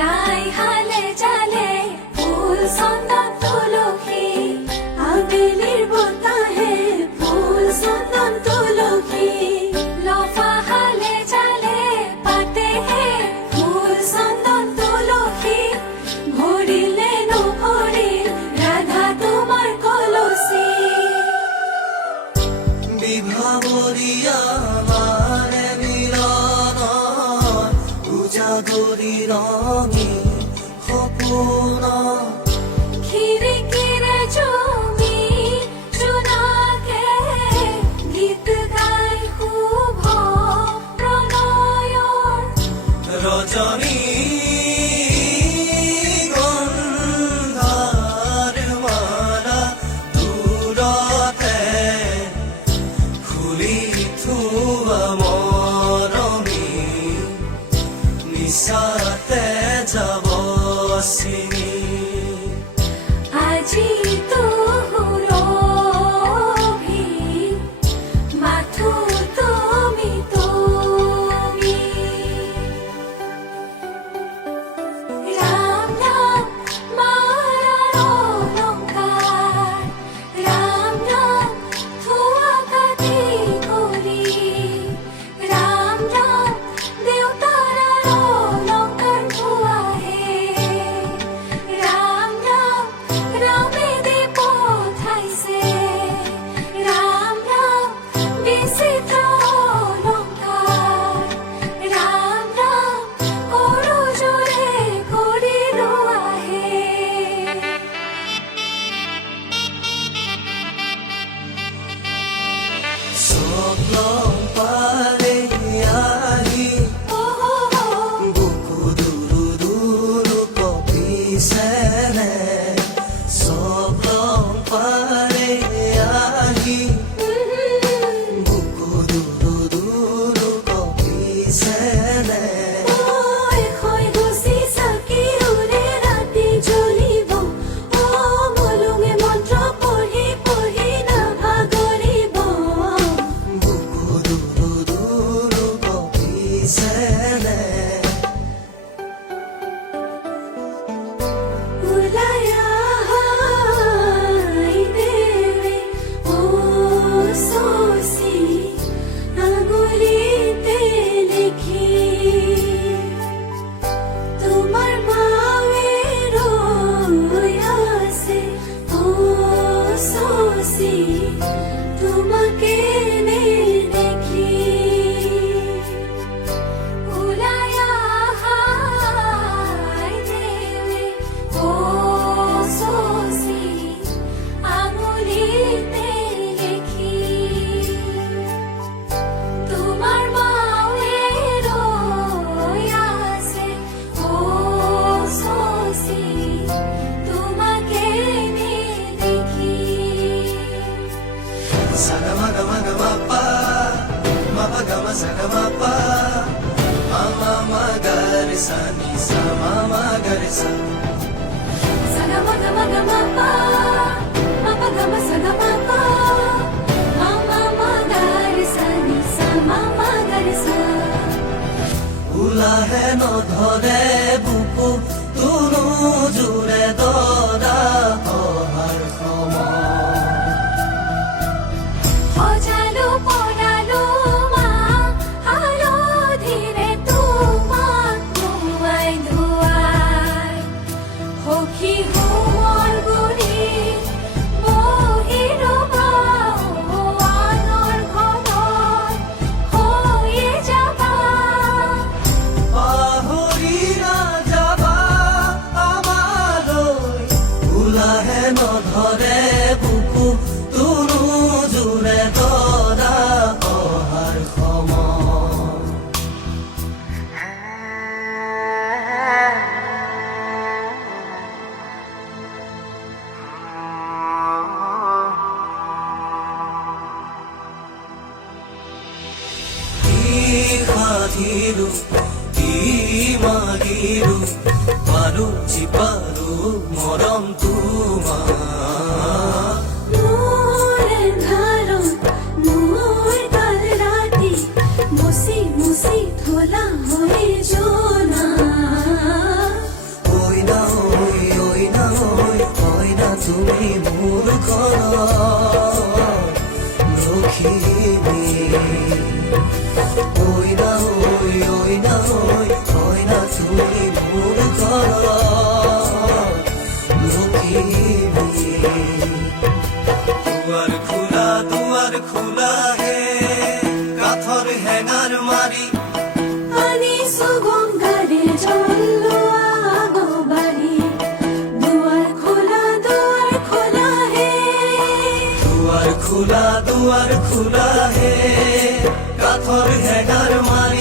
লাই হালে জালে ফুল চন্দন তুলসী আবেলিৰ বতাহে ফুল চন্দন তুলসী লফা হালে জালে পাতেহে ফুল চন্দন তুলসী ভৰিলে নভৰিল ৰাধা তোমাৰ কলচী বিভাবরিয়া মানে মিলন উজাগরি রঙি সপোন খিৰিকীৰে জমি জোনাকে গীত গাই শুভ প্ৰণয়ৰ রজনী গন্ধার মালা দূরতে খুলি থোৱা মৰমী নিশাতে যাব চিনি আজি তোৰভি মাথো তুমি ৰাম নাম মাৰাৰ অলংকাৰ ৰাম নাম থোৱা কাটি কৰি ৰাম নাম দেউতাৰ অলংকাৰ থোৱাহে ৰাম নাম ৰামে দি পঠাইছে ৰাম নাম বিচিত্ৰ অলংকাৰ ৰাম নাম কৰো জোৰে কৰি লোৱাহে স্বপ্ন পালে আহি বুকু দুরু দুরু কপিছেনে স্বপ্ন পালে আহি বুকু দুরু দুরু কপিছেনে হৈ গুচি চাকি উৰে ৰাতি জ্বলিব মলুঙে মন্ত্ৰ পঢ়ি পঢ়ি নাভাগৰিব বুকু দুরু দুরু কপিছেনে ওলাই আহাই দেৱে শশী আঙুলিতে লিখি তোমাৰ মাৱে ৰৈ আছে শশী তোমাকে নেদেখি ওলাই আহাই দেৱে শশী আঙুলিতে লিখি তোমাৰ মাৱে ৰৈ আছে শশী তোমাকে নেদেখি Sagamagama mapagama sagamapa mama magarisa nisa mama garisa Sagamagama-gamapa, mapagama sagamapa, mama magarisa nisa mama garisa. উলাহে নধৰে বুকু তুনো জোৰে দৰা অহাৰ সময় সজালো পৰালো মা হালধিৰে তোমাক ধুৱাই ধুৱাই সখী হোমৰ গুৰিত বহি ৰ'বা আনৰ ঘৰত হৈয়ে যাবা পাহৰি নাযাবা আমালৈ উলাহে নধৰে বুকু তুনো জোৰে দৰা অহাৰ সময় কি সাধিলো কি মাগিলো পাৰো চিপাৰো মৰম তোমাৰ মোৰ এন্ধাৰত মোৰ কাল ৰাতি মুচি মুচি থলা হৈ জনা তুমি মোৰ ঘৰত লখিমী ঐ না তুমি মোৰ ঘৰত লখিমী দুৱাৰ খোলা হে কাঠৰ হেঙাৰ মাৰি আনিছো গংগাৰে জল লোৱা আগবাঢ়ি দুৱাৰ খোলা হে দুৱাৰ খোলা হে কাঠৰ হেঙাৰ মাৰি